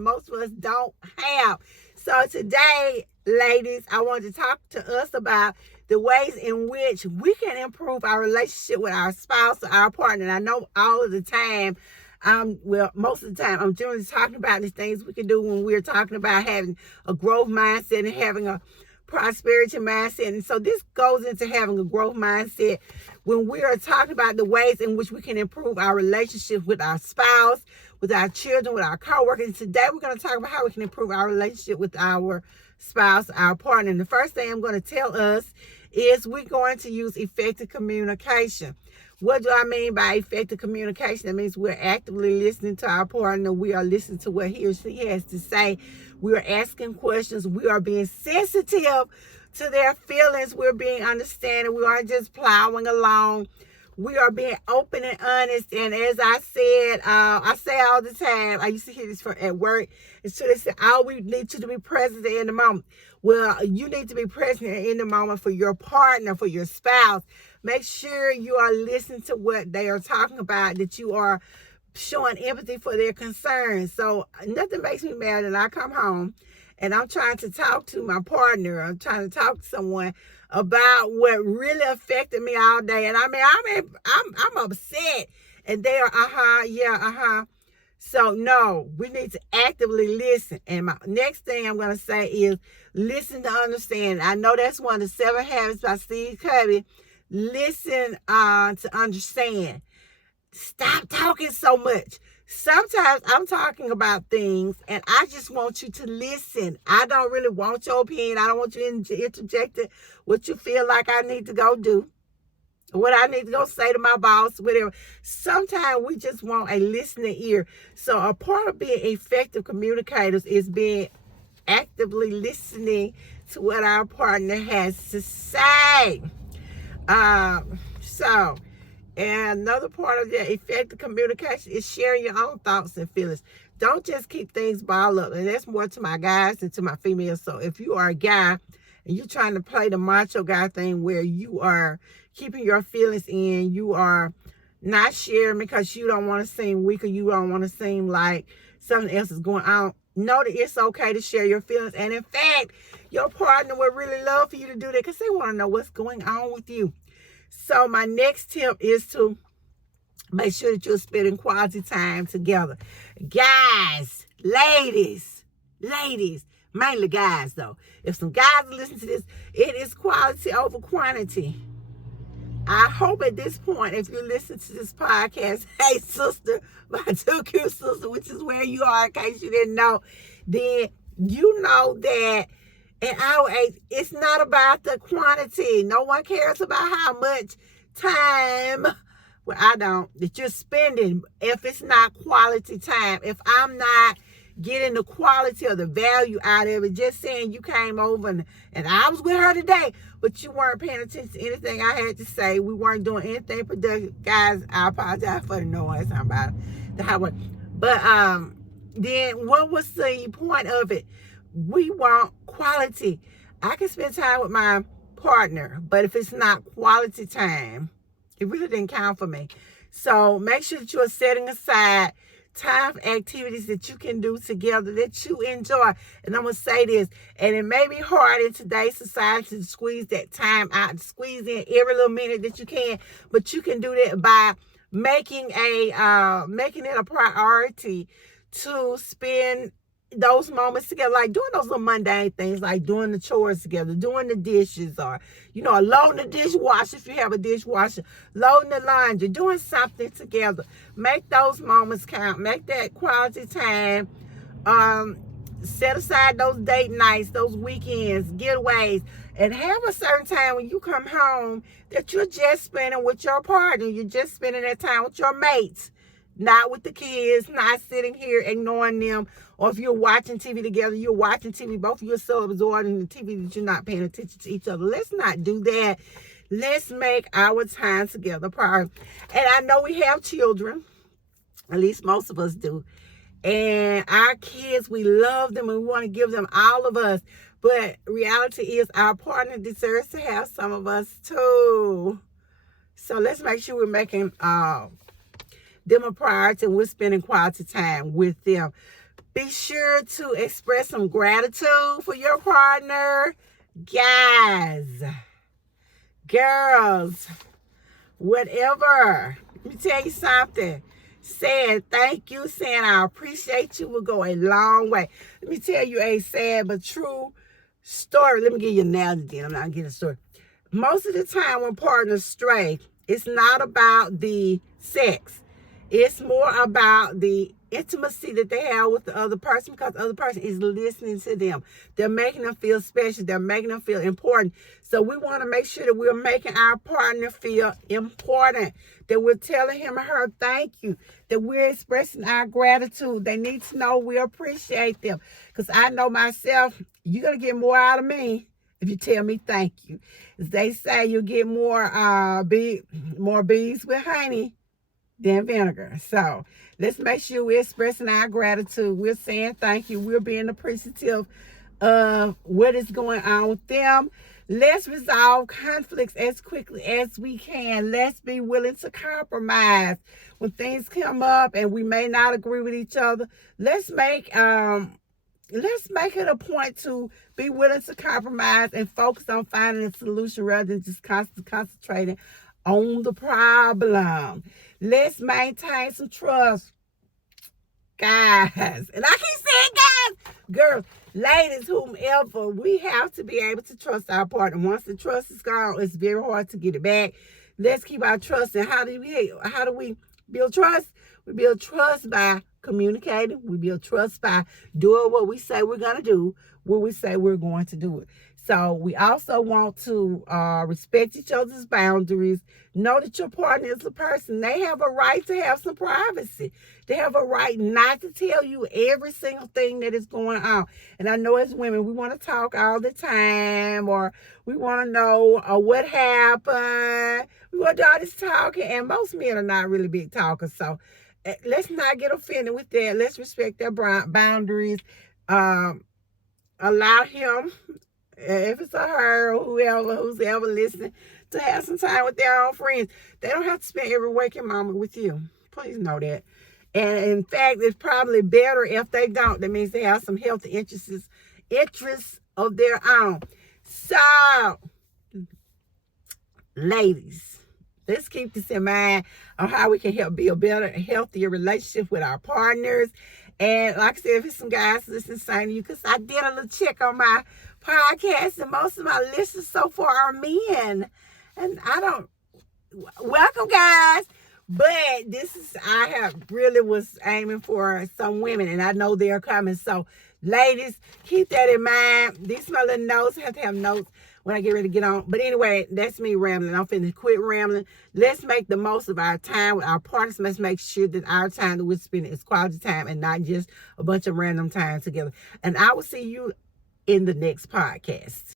most of us don't have. So today, ladies, I want to talk to us about the ways in which we can improve our relationship with our spouse or our partner. And I know all of the time, most of the time, I'm generally talking about these things we can do when we're talking about having a growth mindset and having a prosperity mindset. And so this goes into having a growth mindset when we are talking about the ways in which we can improve our relationship with our spouse, with our children, with our coworkers. Today we're going to talk about how we can improve our relationship with our spouse, our partner. And the first thing I'm going to tell us is we're going to use effective communication. What do I mean by effective communication? That means we're actively listening to our partner. We are listening to what he or she has to say. We are asking questions. We are being sensitive to their feelings. We're being understanding. We aren't just plowing along. We are being open and honest. And as I said, I say all the time, I used to hear this at work. It's true. They say, all we need you to be present in the moment. Well, you need to be present in the moment for your partner, for your spouse. Make sure you are listening to what they are talking about, that you are showing empathy for their concerns. So nothing makes me mad than I come home and I'm trying to talk to my partner. I'm trying to talk to someone about what really affected me all day. And I'm upset. And they are, So no, we need to actively listen. And my next thing I'm going to say is listen to understand. I know that's one of the 7 habits by Steve Covey. Listen to understand. Stop talking so much. Sometimes I'm talking about things and I just want you to listen. I don't really want your opinion. I don't want you to interject it, what you feel like I need to go do, what I need to go say to my boss, whatever. Sometimes we just want a listening ear. So a part of being effective communicators is being actively listening to what our partner has to say. And another part of the effective communication is sharing your own thoughts and feelings. Don't just keep things bottled up. And that's more to my guys than to my females. So if you are a guy and you're trying to play the macho guy thing where you are keeping your feelings in, you are not sharing because you don't want to seem weak or you don't want to seem like something else is going on, know that it's okay to share your feelings. And in fact, your partner would really love for you to do that because they want to know what's going on with you. So my next tip is to make sure that you're spending quality time together. Guys, ladies, mainly guys though. If some guys listen to this, it is quality over quantity. I hope at this point, if you listen to this podcast, hey sister, my too cute sister, which is where you are in case you didn't know, then you know that at our age, it's not about the quantity. No one cares about how much time, well, I don't, that you're spending if it's not quality time. If I'm not getting the quality or the value out of it, just saying you came over and I was with her today, but you weren't paying attention to anything I had to say. We weren't doing anything productive. Guys, I apologize for the noise. I'm about the highway. But then what was the point of it? We want quality. I can spend time with my partner, but if it's not quality time, it really didn't count for me. So make sure that you are setting aside time for activities that you can do together that you enjoy. And I'm going to say this, and it may be hard in today's society to squeeze that time out, squeeze in every little minute that you can, but you can do that by making it a priority to spend those moments together, like doing those little mundane things, like doing the chores together, doing the dishes, or, loading the dishwasher if you have a dishwasher, loading the laundry, doing something together. Make those moments count. Make that quality time. Set aside those date nights, those weekends, getaways, and have a certain time when you come home that you're just spending with your partner. You're just spending that time with your mates, not with the kids, not sitting here ignoring them. Or if you're watching TV together, you're watching TV, both of you are so absorbed in the TV that you're not paying attention to each other. Let's not do that. Let's make our time together priority. And I know we have children, at least most of us do. And our kids, we love them and we want to give them all of us. But reality is our partner deserves to have some of us too. So let's make sure we're making them a priority and we're spending quality time with them. Be sure to express some gratitude for your partner. Guys, girls, whatever. Let me tell you something. Saying thank you, saying I appreciate you will go a long way. Let me tell you a sad but true story. Let me give you an analogy. I'm not getting a story. Most of the time when partners stray, it's not about the sex. It's more about the intimacy that they have with the other person, because the other person is listening to them. They're making them feel special. They're making them feel important. So we want to make sure that we're making our partner feel important, that we're telling him or her thank you, that we're expressing our gratitude. They need to know we appreciate them. Because I know myself, you're going to get more out of me if you tell me thank you. As they say, you'll get more bees with honey than vinegar. So let's make sure we're expressing our gratitude. We're saying thank you. We're being appreciative of what is going on with them. Let's resolve conflicts as quickly as we can. Let's be willing to compromise when things come up and we may not agree with each other. Let's make it a point to be willing to compromise and focus on finding a solution rather than just concentrating on the problem. Let's maintain some trust, guys. And I keep saying guys, girls, ladies, whomever, we have to be able to trust our partner. Once the trust is gone, it's very hard to get it back. Let's keep our trust. And how do we build trust? We build trust by communicating. We build trust by doing what we say we're going to do, when we say we're going to do it. So we also want to respect each other's boundaries. Know that your partner is a person. They have a right to have some privacy. They have a right not to tell you every single thing that is going on. And I know as women, we want to talk all the time, or we want to know what happened. We want to do all this talking, and most men are not really big talkers. So let's not get offended with that. Let's respect their boundaries. Allow him, if it's a her or who's ever listening, to have some time with their own friends. They don't have to spend every waking moment with you. Please know that. And in fact, it's probably better if they don't. That means they have some healthy interests of their own. So, ladies, let's keep this in mind on how we can help build a better, healthier relationship with our partners. And like I said, if it's some guys listening to you, because I did a little check on my podcast, and most of my listeners so far are men. And welcome guys. But I really was aiming for some women, and I know they're coming. So ladies, keep that in mind. These my little notes. I have to have notes when I get ready to get on. But anyway, that's me rambling. I'm finna quit rambling. Let's make the most of our time with our partners. Let's make sure that our time that we're spending is quality time and not just a bunch of random time together. And I will see you in the next podcast.